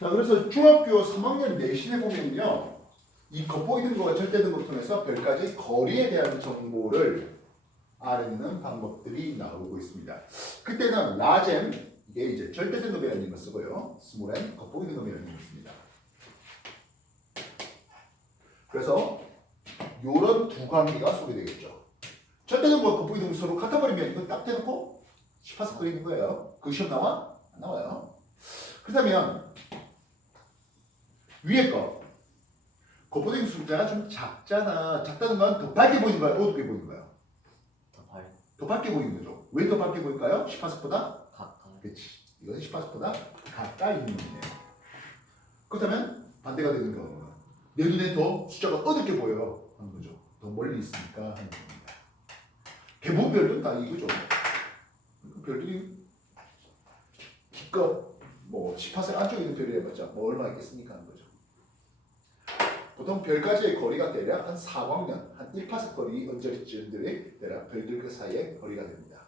자, 그래서 중학교 3학년 내신에 보면요. 이 겉보기 등급과 절대 등급을 통해서 별까지 거리에 대한 정보를 알아내는 방법들이 나오고 있습니다. 그때는 라잼, 이게 이제 절대 등급이라는 이름을 쓰고요. 스몰엔 겉보기 등급이라는 이름을 씁니다. 그래서 요런 두 관계가 소개되겠죠. 절대 등급과 겉보기 등급이 서로 같아버리면 이거 딱 대놓고 18석 그리는 거예요. 그 시험 나와? 안 나와요. 그렇다면 위에 거 겉보기 등급 숫자가 좀 작잖아. 작다는 건 더 밝게 보이는 거야? 어둡게 보이는 거야? 더 밝게 보이는 거죠. 왜 더 밝게 보일까요? 18석보다? 그렇지. 이것은 18석보다 가까이 있는 놈이네요. 그렇다면 반대가 되는 경우는 내 눈에 더 숫자가 어둡게 보여요 하는 거죠. 더 멀리 있으니까 하는 겁니다. 대부분 별들은 다 이거죠. 별들이 기껏 뭐 18석 안쪽에 있는 별이 해봤자 뭐 얼마 있겠습니까 하는 거죠. 보통 별까지의 거리가 대략 한 4광년, 한 1파석 거리 언저리쯤들이 대략 별들 그 사이의 거리가 됩니다.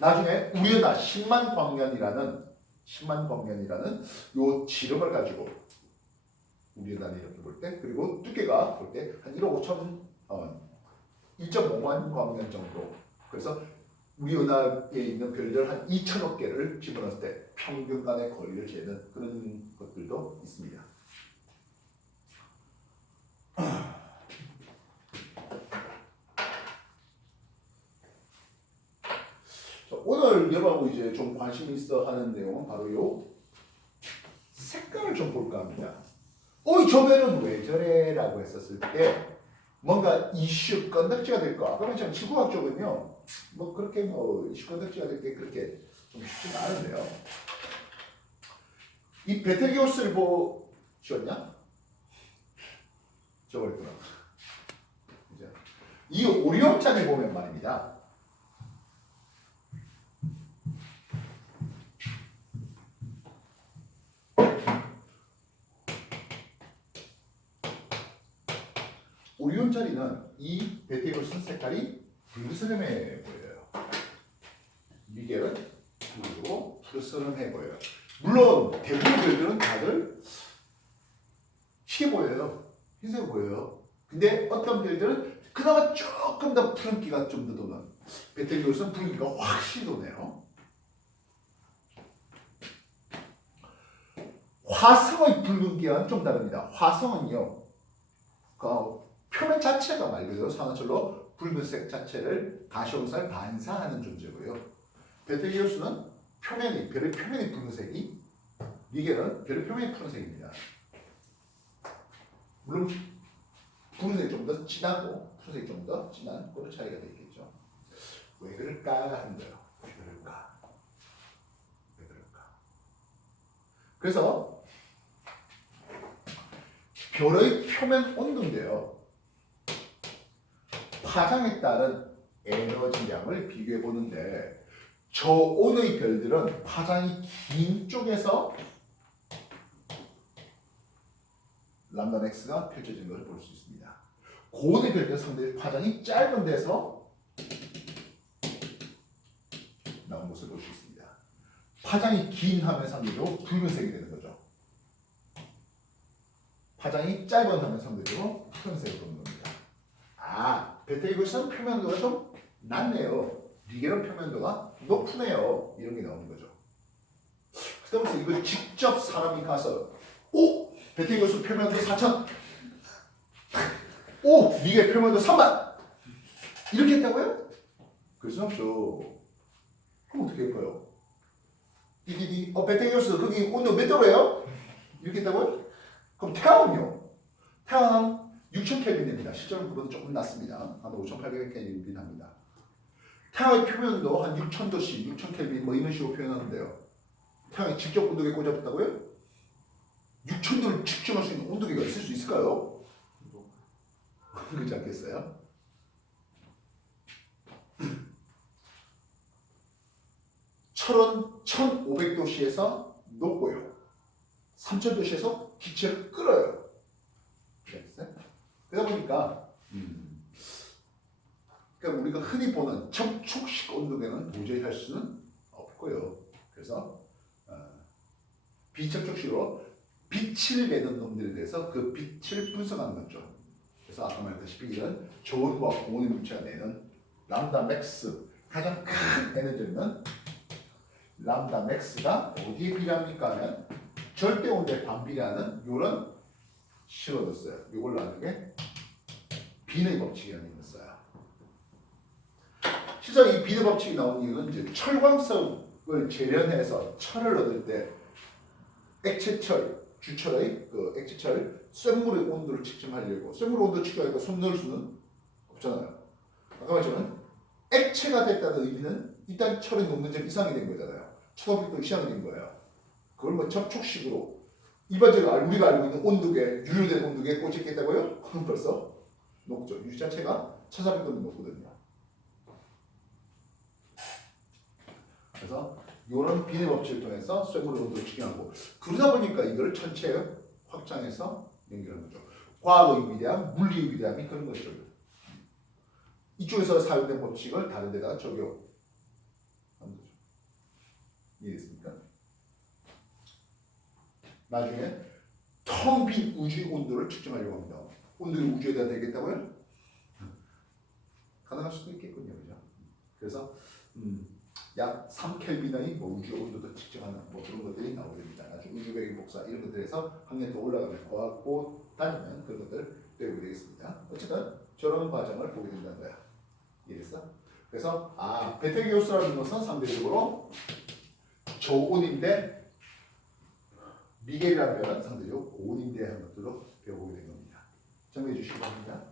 나중에 우리나라 10만 광년이라는 요 지름을 가지고 우리나라 이렇게 볼 때, 그리고 두께가 볼 때 한 1억 5천 2.5만 광년 정도. 그래서 우리나라에 있는 별들 한 2천억 개를 집어넣을 때 평균 간의 거리를 재는 그런 것들도 있습니다. 오늘 여러분하고 이제 좀 관심 있어 하는 내용은 바로 요 색깔을 좀 볼까 합니다. 어이 저 별은 왜 저래? 라고 했었을 때 뭔가 이슈 건덕지가 될 거. 그러면 참 지구학 쪽은요 뭐 그렇게 뭐 이슈 건덕지가 될 게 그렇게 좀 쉽지는 않은데요. 이 베텔게우스를 보셨냐? 저거 있구나. 이 오리온장을 보면 말입니다. 오리온 자리는 이 베텔게우스 색깔이 붉으스름해 보여요. 미겔은 붉고 푸르스름해 보여요. 물론 대부분 별들은 다들 희게 보여요. 흰색 보여요. 근데 어떤 별들은 그나마 조금 더 푸른기가 좀 더 도는 베텔게우스는 붉기가 확실히 도네요. 화성의 붉은기와는 좀 다릅니다. 화성은요. 표면 자체가 말 그대로 산화철로 붉은색 자체를 가시온선을 반사하는 존재고요. 베텔게우스는 별의 표면이 붉은색이, 미겔은 별의 표면이 푸른색입니다. 물론 붉은색이 좀 더 진하고 푸른색이 좀 더 진한 그런 차이가 있겠죠. 왜 그럴까 하는 거예요. 왜 그럴까? 그래서 별의 표면 온도인데요. 파장에 따른 에너지량을 비교해 보는데 저온의 별들은 파장이 긴 쪽에서 람다 X가 펼쳐진 것을 볼 수 있습니다. 고온의 별들은 상당히 파장이 짧은 데서 나온 것을 볼 수 있습니다. 파장이 긴 하면 상대적으로 붉은색이 되는 거죠. 파장이 짧은 하면 상대적으로 푸른색을 보는 겁니다. 베텔게우스는 표면도가 좀 낮네요. 미겔은 표면도가 높으네요. 이런 게 나오는 거죠. 그래서 이걸 직접 사람이 가서 베텔게우스 표면도 4천, 미겔 표면도 3만 이렇게 했다고요? 그럴 수는 없죠. 그럼 어떻게 할까요? 베텔게우스 거기 온도 몇 도래요? 이렇게 했다고요? 그럼 태양은요? 태양은 6000켈빈입니다. 실제로는 그보다 조금 낮습니다. 한 5800켈빈 합니다. 태양의 표면도 한 6000도씨, 6000켈빈 뭐 이런 식으로 표현하는데요. 태양이 직접 온도계에 꽂아봤다고요? 6000도를 측정할 수 있는 온도계가 있을 수 있을까요? 그렇지 않겠어요? 철은 1500도씨에서 녹고요. 3000도씨에서 기체를 끌어요. 그러다 보니까 그러니까 우리가 흔히 보는 접촉식 온도계는 도저히 할 수는 없고요. 그래서 비접촉식으로 빛을 내는 놈들에 대해서 그 빛을 분석하는 거죠. 그래서 아까 말했다시피 이런 좋은 뭐 고온의 물체가 내는 람다 맥스 가장 큰 에너지는 람다 맥스가 어디에 비례합니까 하면 절대 온도에 반비례하는 이런 식을 얻었어요. 이걸 나눈 게 비너의 법칙이라는 게 있어요. 실제 이 비너 법칙이 나온 이유는 이제 철광석을 재련해서 철을 얻을 때 액체철, 주철의 그 액체철 쇳물의 온도를 측정하려고 쇳물의 온도를 측정하니까 손 넣을 수는 없잖아요. 아까 말했지만 액체가 됐다는 의미는 일단 철이 녹는 점 이상이 된 거잖아요. 초도빅도 이상이 된 거예요. 그걸 뭐 접촉식으로 일반적으로 우리가 알고 있는 온도계, 유효된 온도계에 꽂혔겠다고요? 그럼 벌써 녹죠. 유 자체가 1400도면 녹거든요. 그래서 이런 비례 법칙을 통해서 쇳물의 온도를 측정하고 그러다 보니까 이걸 전체 확장해서 연결하는 거죠. 과학의 위대함, 물리의 위대함이 그런 거죠. 이쪽에서 사용된 법칙을 다른 데다가 적용하는 거죠. 이해됐습니까? 나중에 텅 빈 우주의 온도를 측정하려고 합니다. 온도가 우주에다 되겠다고요? 가능할 수도 있겠군요. 그죠? 그래서 약 3켈빈의 뭐 우주 온도도 측정하는 뭐 그런 것들이 나오게 됩니다. 나중에 우주 배경 복사 이런 것들에서 학년 더 올라가면 과학고 다니면 그런 것들 배우게 되겠습니다. 어쨌든 저런 과정을 보게 된다는 거야. 이해됐어? 그래서 베텔게우스라는 것은 상대적으로 저온인데 미겔이라는 별은 상대적으로 고온인데 하는 것들로 배워보게 된 겁니다. 정리해 주시기 바랍니다.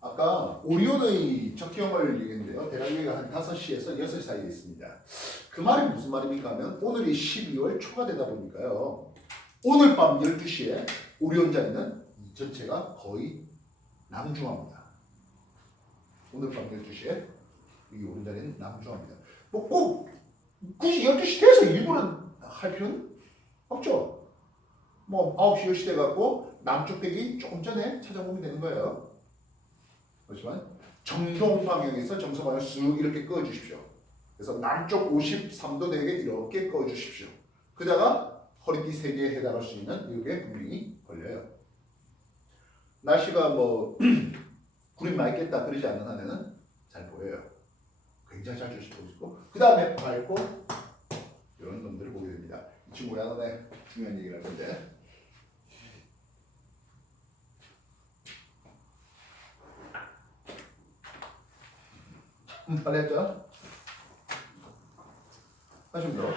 아까 오리온의 적형을 얘기했는데요. 대략 여기가 한 5시에서 6시 사이에 있습니다. 그 말이 무슨 말입니까 하면 오늘이 12월 초가 되다 보니까요. 오늘 밤 12시에 오리온 자리는 전체가 거의 남중합니다. 오늘 밤 12시에 이 오리온 자리는 남중합니다. 뭐 꼭 굳이 12시 돼서 일부러 할 필요는 없죠. 뭐 9시 10시 돼갖고 남쪽 대기 조금 전에 찾아보면 되는 거예요. 그렇지만 정동 방향에서 정서 방향을 쑥 이렇게 꺼주십시오. 그래서 남쪽 53도 되게 이렇게 꺼주십시오. 그다가 허리띠 3개에 해당할 수 있는 이게 분명히 걸려요. 날씨가 뭐 구름 많이 깼다 그러지 않는 한에는 잘 보여요. 굉장히 잘 보고 있고 그 다음에 밝고 이런 놈들을 보게 됩니다. 이 친구가 하나의 중요한 얘기를 할 건데 빨리 했죠? 하시면 돼요.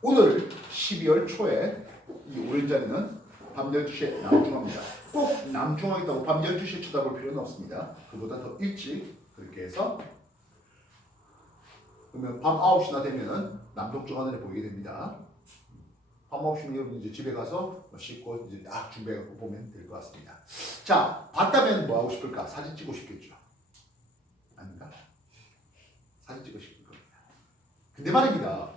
오늘 12월 초에 이 오랜 자리는 밤 12시에 남중합니다. 꼭 남중하겠다고 밤 12시에 쳐다볼 필요는 없습니다. 그보다 더 일찍 그렇게 해서 그러면 밤 9시나 되면은 남동쪽 하늘에 보이게 됩니다. 밤 9시면 여러분 이제 집에 가서 씻고 이제 딱 준비해갖고 보면 될 것 같습니다. 자, 봤다면 뭐 하고 싶을까? 사진 찍고 싶겠죠. 아닌가? 사진 찍고 싶을 겁니다. 근데 말입니다.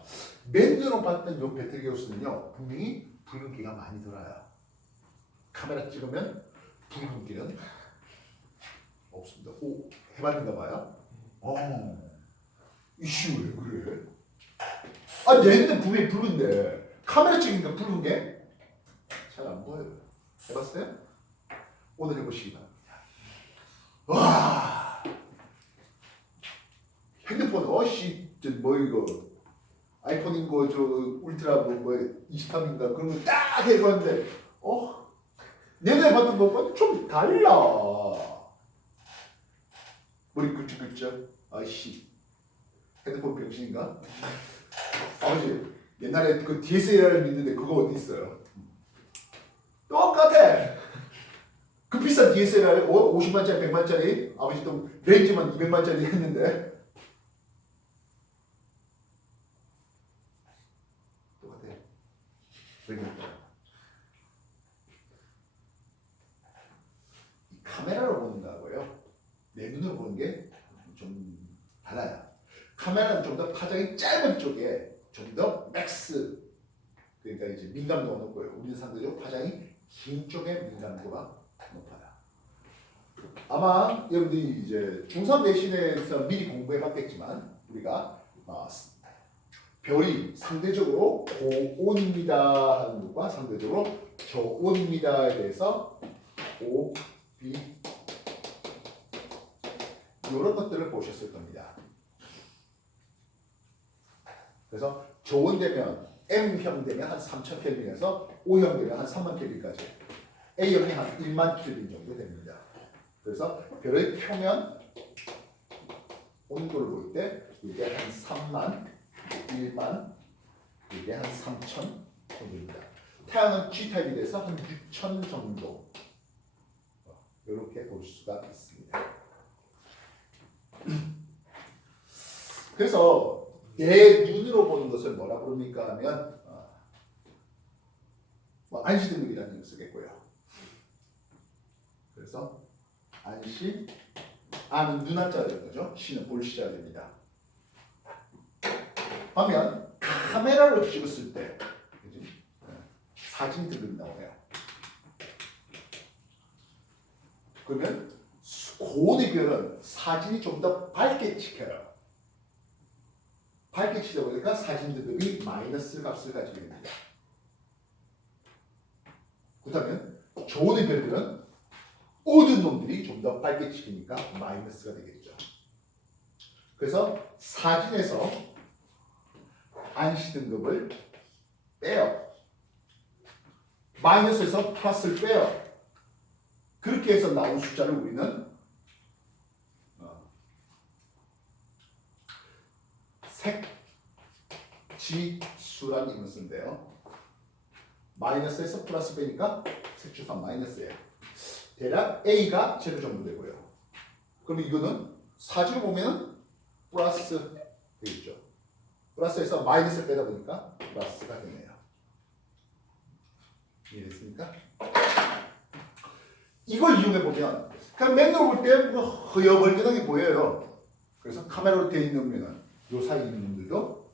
맨눈으로 봤던 요 베텔게우스는요 분명히 붉은기가 많이 돌아요. 카메라 찍으면 붉은기는 없습니다. 오, 해봤는가 봐요. 이씨 왜 그래? 내 눈은 분명히 붉은데 카메라 찍으니까 붉은 게 잘 안 보여요. 해봤어요? 오늘 해보시기 바랍니다. 와 핸드폰 뭐 이거 아이폰인 거 저 울트라 뭐 23인가 그런 거 딱 해봤는데 내가 봤던 것과 좀 달라. 머리 굵직굵직. 아이씨 핸드폰 병신인가? 아버지 옛날에 그 DSLR 있는데 그거 어디 있어요? 똑같아. 그 비싼 DSLR 50만짜리 100만짜리 아버지도 렌즈만 200만짜리 했는데 똑같아. 왜 그럴까? 이 카메라로 보는다고요? 내 눈으로 보는 게 좀 달라요. 카메라는 좀 더 파장이 짧은 쪽에 좀 더 맥스 그러니까 이제 민감도가 높고요. 우리는 상대적으로 파장이 긴 쪽에 민감도가 높아요. 아마 여러분들이 이제 중3 내신에서 미리 공부해봤겠지만 우리가 별이 상대적으로 고온입니다 하는 것과 상대적으로 저온입니다에 대해서 O, B 이런 것들을 보셨을 겁니다. 그래서 저온 되면 M형 되면 한 3000켈빈에서 O형 되면 한 30,000 켈빈까지 A형이 한 1만 켈빈 정도 됩니다. 그래서 별의 표면 온도를 볼 때 이게 한 3만, 1만, 이게 한 3,000 정도입니다. 태양은 G타입이 돼서 한 6,000 정도 이렇게 볼 수가 있습니다. 그래서 내 눈으로 보는 것을 뭐라 부릅니까 하면 안시 등급이라는 걸 쓰겠고요. 그래서 안시, 아는 눈한자가 되는 거죠. 시는 볼시자가 됩니다. 하면 카메라로 찍었을 때 사진 등급이 나오네요. 그러면 고온의 별은 사진이 좀 더 밝게 찍혀요. 밝게 치다 보니까 사진 등급이 마이너스 값을 가지게 됩니다. 그렇다면 저온의 별들은 어두운 놈들이 좀 더 밝게 찍히니까 마이너스가 되겠죠. 그래서 사진에서 안시 등급을 빼요. 마이너스에서 플러스를 빼요. 그렇게 해서 나온 숫자를 우리는 색지수라는 이름을 쓰는데요. 마이너스에서 플러스 빼니까 색지수가 마이너스예요. 대략 A가 제로 정도 되고요. 그럼 이거는 사진을 보면 플러스 되겠죠. 플러스에서 마이너스를 빼다 보니까 플러스가 되네요. 이해됐습니까? 이걸 이용해 보면 그냥 맨으로 볼 때 허여멀건하게 보여요. 그래서 카메라로 되어 있는 이 사이 있는 놈들도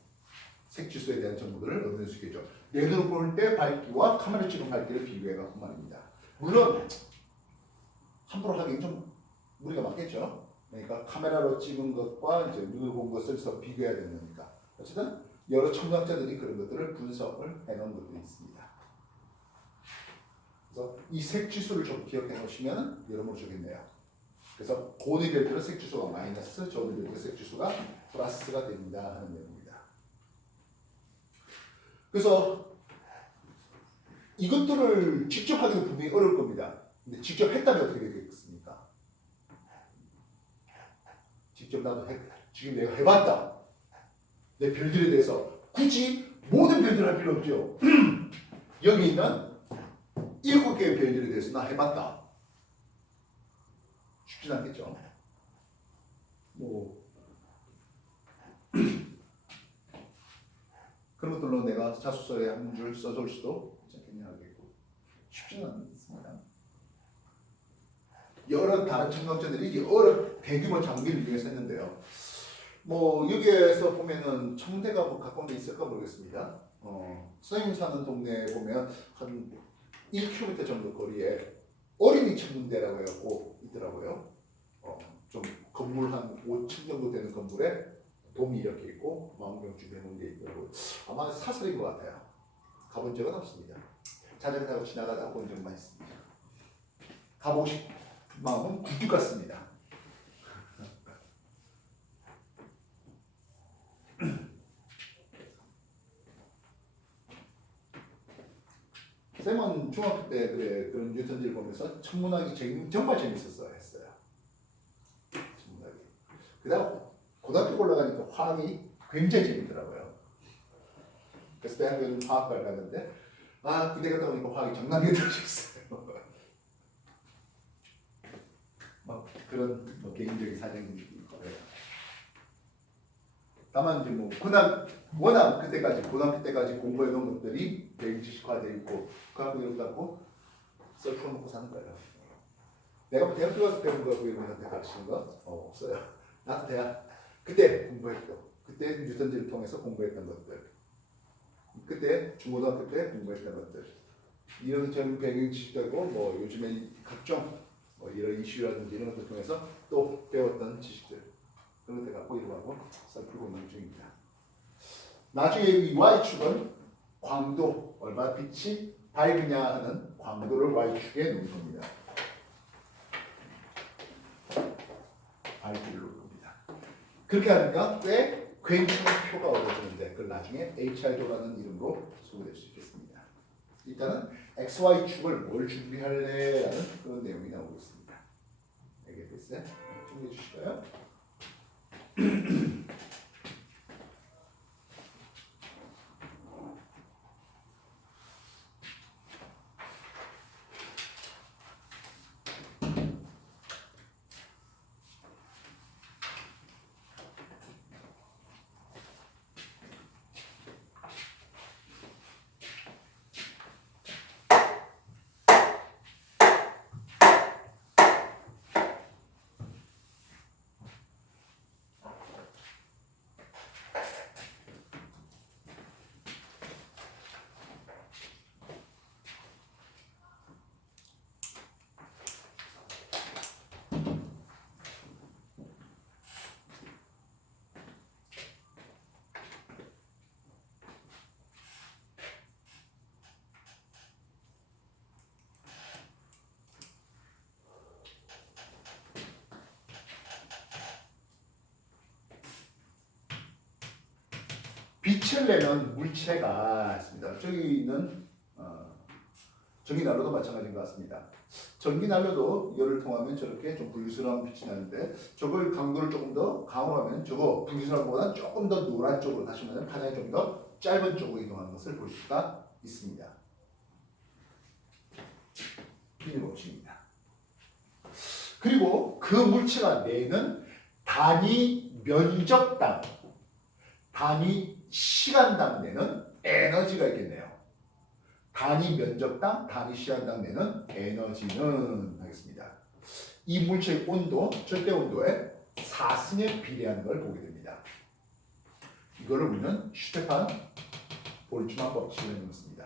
색지수에 대한 정보들을 얻을 수 있겠죠. 내 눈으로 볼 때 밝기와 카메라 찍은 밝기를 비교해갖고 말입니다. 물론 함부로 하기엔 좀 무리가 많겠죠. 그러니까 카메라로 찍은 것과 이제 눈으로 본 것을 비교해야 되는 거니까. 어쨌든 여러 청각자들이 그런 것들을 분석을 해놓은 것들이 있습니다. 그래서 이 색지수를 좀 기억해 놓으시면 여러모로 좋겠네요. 그래서 고온의 별들은 색지수가 마이너스, 저온의 별들은 색지수가 플러스가 됩니다 하는 내용입니다. 그래서 이것들을 직접 하기는 분명히 어려울 겁니다. 근데 직접 했다면 어떻게 되겠습니까? 직접 나도 지금 내가 해봤다. 내 별들에 대해서 굳이 모든 별들을 할 필요 없죠. 여기 있는 7개의 별들에 대해서 나 해봤다. 쉽진 않겠죠. 그런 것들로 내가 자소서에 한 줄 써줄 수도 있겠냐 하겠고 쉽지는 않습니다. 여러 다른 청각자들이 여러 대규모 장비를 이용해서 했는데요. 여기에서 보면은 청대가 가까운 데 있을까 모르겠습니다. 선생님 사는 동네에 보면 한 1km 정도 거리에 어린이 청문대라고 해갖고 있더라고요. 좀 건물 한 5층 정도 되는 건물에 돔이 이렇게 있고 망원경 주변에 놓은 게 있더라고요. 아마 사설인 것 같아요. 가본 적은 없습니다. 자전거 타고 지나가다 본 적만 있습니다. 가보고 싶은 마음은 굴뚝 같습니다. 쌤은 중학교 때 그래 그런 뉴턴들 보면서 천문학이 정말 재밌었어 했어요. 천문학이. 그다음 고등학교 올라가니까 화학이 굉장히 재밌더라고요. 그래서 대학교는 화학과를 갔는데 그때 갔다 보니까 화학이 장난이 떨어졌어요. 막 그런 개인적인 사정이 있고요. 다만 이제 뭐 워낙 그때까지 고등학교 때까지 공부해 놓은 것들이 되게 지식화되어 있고 그 학교를 갖고 썰 풀어먹고 사는 거예요. 내가 뭐 대학교 가서 배운 거 그분한테 가르치는 거 없어요. 나도 대학 그때 공부했고 그때 뉴턴지를 통해서 공부했던 것들 그때 중고등학교 때 공부했던 것들 이런 전 배경 지식되고 뭐 요즘에 각종 뭐 이런 이슈라든지 이런 것들 통해서 또 배웠던 지식들 그런 것들 갖고 이루고 살피고 있는 중입니다. 나중에 이 Y축은 광도, 얼마나 빛이 밝으냐 하는 광도를 Y축에 놓은 겁니다. 밝기를 놓은 겁니다. 그렇게 하니까 꽤 굉장한 표가 얻어지는데 그걸 나중에 HI도라는 이름으로 소개될 수 있겠습니다. 일단은 XY축을 뭘 준비할래? 라는 그런 내용이 나오고 있습니다. 알겠어요? 준비해 주실까요? 빛을 내는 물체가 있습니다. 저기 있는 전기난로도 마찬가지인 것 같습니다. 전기난로도 열을 통하면 저렇게 좀 불그스러운 빛이 나는데 저걸 강도를 조금 더 강화하면 저거 불그스러운 것보다 조금 더 노란 쪽으로 다시 말하면 파장이 좀 더 짧은 쪽으로 이동하는 것을 볼 수가 있습니다. 비닐 법칙입니다. 그리고 그 물체가 내는 단위 면적당, 단위 시간당 내는 에너지가 있겠네요. 단위 면적당, 단위 시간당 내는 에너지는 하겠습니다. 이 물체의 온도, 절대 온도의 4승에 비례하는 걸 보게 됩니다. 이거를 우리는 슈테판 볼츠만 법칙이라는 것입니다.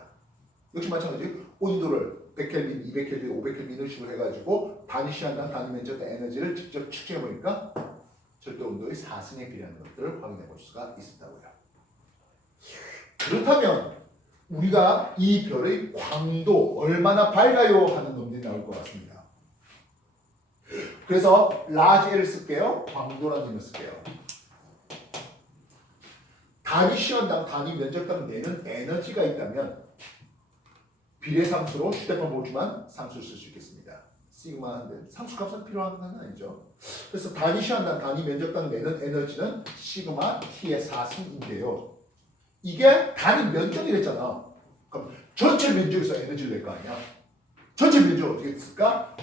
역시 마찬가지로 온도를 100켈빈, 200켈빈, 500켈빈 식으로 해가지고 단위 시간당, 단위 면적당 에너지를 직접 측정해 보니까 절대 온도의 4승에 비례하는 것들을 확인해 볼 수가 있었다고요. 그렇다면 우리가 이 별의 광도 얼마나 밝아요 하는 놈들이 나올 것 같습니다. 그래서 large L을 쓸게요. 광도라는 힘을 쓸게요. 단위 시간당, 단위 면적당 내는 에너지가 있다면 비례상수로 휴대폰 볼츠만 상수를 쓸 수 있겠습니다. 시그마인데 상수값은 필요한 건 아니죠. 그래서 단위 시간당, 단위 면적당 내는 에너지는 시그마 T의 4승인데요. 이게 단위 면적이랬잖아. 그럼 전체 면적에서 에너지를 낼 거 아니야? 전체 면적 어떻게 쓸까?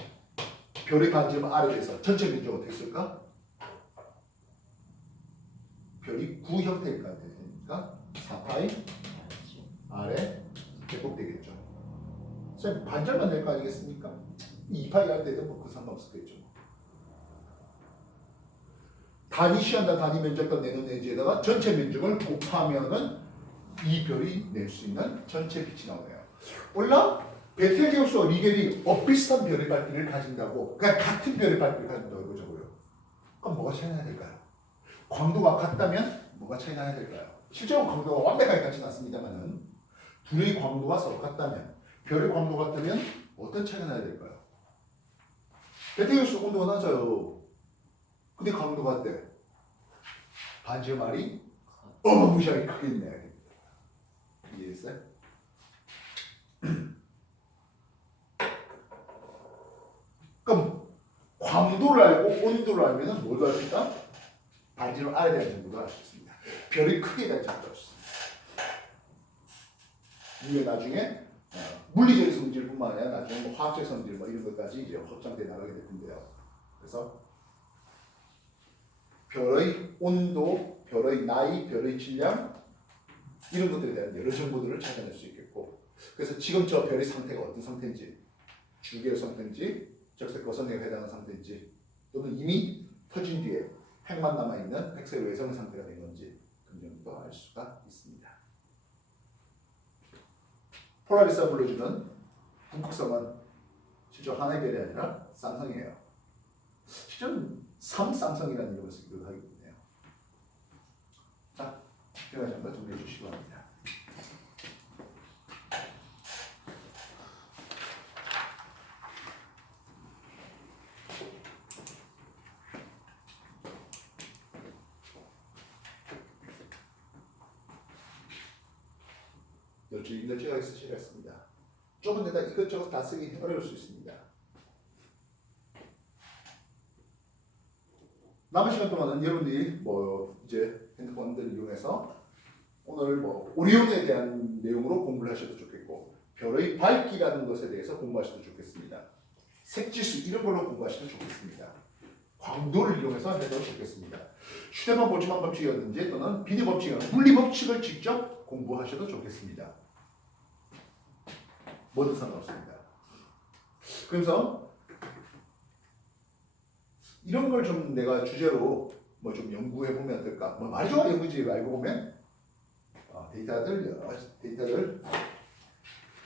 별의 반지름 아래에서 전체 면적 어떻게 쓸까? 별이 9 형태일까? 되니까 4파이 아래 제곱 되겠죠. 쌤 반절만 낼 거 아니겠습니까? 2파이 할 때도 뭐 그 상관없었겠죠. 단위 시간당 단위 면적당 내는 에너지에다가 전체 면적을 곱하면은 이 별이 낼 수 있는 전체 빛이 나오네요. 올라 베텔게우스와 리겔이 비슷한 별의 밝기를 가진다고, 그냥 같은 별의 밝기를 가진다고 해보자고요. 그럼 뭐가 차이 나야 될까요? 광도가 같다면 뭐가 차이 나야 될까요? 실제로 광도가 완벽하게 같지 않습니다만은 둘의 광도가 서로 같다면, 별의 광도가 같다면 어떤 차이가 나야 될까요? 베텔게우스 온도가 낮아요. 근데 광도가 같대. 반지의 말이 어마무시하게 크겠네. 이해했어요? 그럼 광도를 알고 온도를 알면은 뭐도 알 수 있다? 반지름 R에 대한 정보도 알 수 있습니다. 별의 크기에 대한 정보도 알 수 있습니다. 이게 나중에 물리적인 성질뿐만 아니라 나중에 뭐 화학적 성질 뭐 이런 것까지 이제 확장돼 나가게 될 텐데요. 그래서 별의 온도, 별의 나이, 별의 질량 이런 것들에 대한 여러 정보들을 찾아낼 수 있겠고, 그래서 지금 저 별의 상태가 어떤 상태인지, 주기의 상태인지, 적색 거선에 해당하는 상태인지, 또는 이미 터진 뒤에 핵만 남아있는 핵색 외성의 상태가 된 건지 그 정도 알 수가 있습니다. 폴라리스가 불러주는 북극성은 실제 하나의 별이 아니라 쌍성이에요. 실제는 삼쌍성이라는 이름을 쓰기도 하기 때문에요. 자, 제가 잠깐 정리해 주시기 바랍니다. 열주가 있으시라 했습니다. 좁은 데다 이것저것 다 쓰기 어려울 수 있습니다. 남은 시간 동안은 여러분들이 뭐 이제 핸드폰들을 이용해서 오늘 뭐 오리온에 대한 내용으로 공부를 하셔도 좋겠고, 별의 밝기라는 것에 대해서 공부하셔도 좋겠습니다. 색지수 이런 걸로 공부하셔도 좋겠습니다. 광도를 이용해서 해도 좋겠습니다. 휴대폰 보지만 법칙이었는지 또는 비례 법칙이나 물리 법칙을 직접 공부하셔도 좋겠습니다. 뭐든 상관없습니다. 그래서 이런 걸 좀 내가 주제로 뭐 좀 연구해 보면 어떨까? 뭐 말이 좋아 연구지 알고 보면 데이터들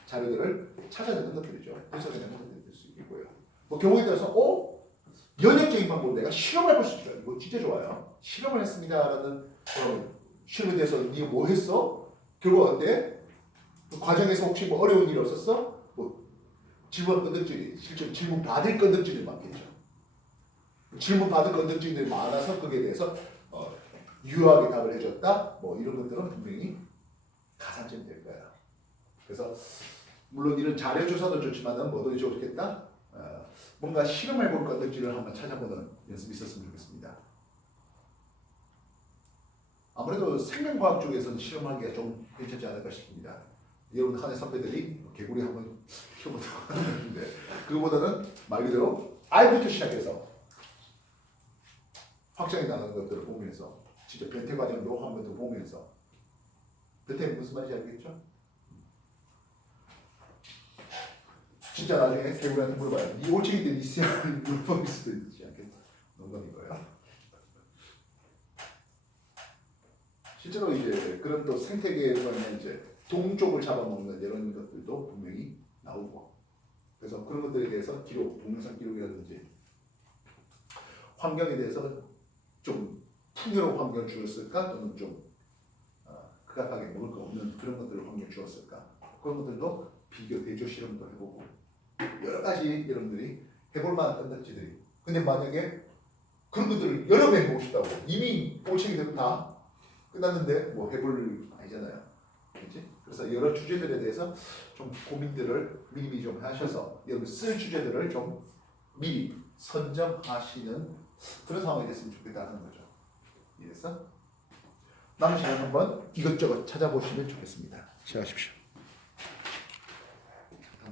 자료들을 찾아내는 것들이죠. 분석해내는 것들이 될 수 있고요. 뭐 경우에 따라서 연역적인 방법으로 내가 실험을 해볼 수 있죠. 이거 진짜 좋아요. 실험을 했습니다라는 실험에 대해서 네가 뭐 했어? 결과가 어때? 그 과정에서 혹시 뭐 어려운 일 없었어? 뭐 질문 건덕질이 실제로 질문 받을 건덕질이 많겠죠. 질문 받을 건덕질들이 많아서 거기에 대해서 유효하게 답을 해줬다. 뭐 이런 것들은 분명히 가산점이 될 거야. 그래서 물론 이런 자료 조사도 좋지만은 뭐도 좋겠다. 뭔가 실험해볼 건덕질을 한번 찾아보는 연습이 있었으면 좋겠습니다. 아무래도 생명과학 쪽에서는 실험하기가 좀 괜찮지 않을까 싶습니다. 여러분 한해 선배들이 개구리 한번 키워보도록 하는데 그거보다는 말 그대로 R부터 시작해서 확장해 나가는 것들을 보면서 진짜 변태 과정도 한 번 더 보면서 변태 무슨 말인지 알겠죠? 진짜 나중에 개구리한테 물어봐요. 이 올챙이 때 있어야 물어볼 수도 있지 않겠나? 농담이고요. 실제로 이제 그런 또 생태계에 보면 이제 동족을 잡아먹는 이런 것들도 분명히 나오고, 그래서 그런 것들에 대해서 기록, 동영상 기록이라든지 환경에 대해서 좀 풍요로운 환경을 주었을까, 또는 좀 극악하게 먹을 거 없는 그런 것들을 환경을 주었을까, 그런 것들도 비교 대조 실험도 해보고 여러 가지 여러분들이 해볼 만한 건덕지들이. 근데 만약에 그런 것들을 여러 번 해보고 싶다고 이미 올챙이들은 다 끝났는데 뭐 해볼 아니잖아요. 그렇지? 그래서 여러 주제들에 대해서 좀 고민들을 미리 좀 하셔서 여기 쓸 주제들을 좀 미리 선정하시는 그런 상황이 됐으면 좋겠다는 거죠. 이해했어? 남은 시간 한번 이것저것 찾아보시면 좋겠습니다. 시작하십시오.